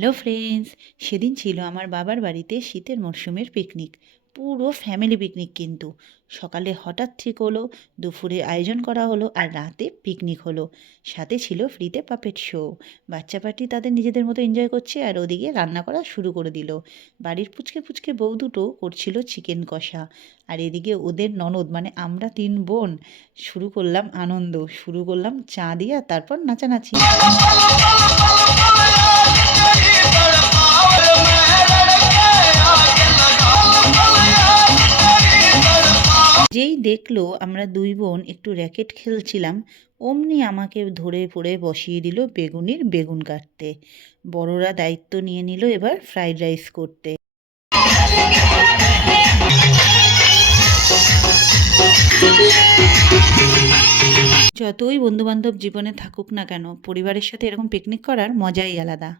Hello friends, সেদিন ছিল আমার বাবার বাড়িতে শীতের মরশুমের পিকনিক। পুরো ফ্যামিলি পিকনিক কিন্তু। সকালে হঠাৎ ঠিক হলো, দুপুরে আয়োজন করা হলো আর রাতে পিকনিক হলো। সাথে ছিল ফ্রিতে পাপেট শো। বাচ্চা পার্টি তাদের নিজেদের মতো এনজয় করছে আর ওদিকে রান্না করা শুরু করে দিল। বাড়ির পুচকে পুচকে বউ দুটো করছিল চিকেন কষা। আর এদিকে ওদের ননদ মানে আমরা তিন বোন শুরু করলাম আনন্দ, শুরু করলাম চা দিয়ে আর তারপর নাচানাচি। যেই দেখলো আমরা দুই বোন একটু র্যাকেট খেলছিলাম, অমনি আমাকে ধরে পড়ে বসিয়ে দিল বেগুনির বেগুন কাটতে। বড়রা দায়িত্ব নিয়ে নিল এবার ফ্রাইড রাইস করতে। যতই বন্ধুবান্ধব জীবনে থাকুক না কেন, পরিবারের সাথে এরকম পিকনিক করার মজাই আলাদা।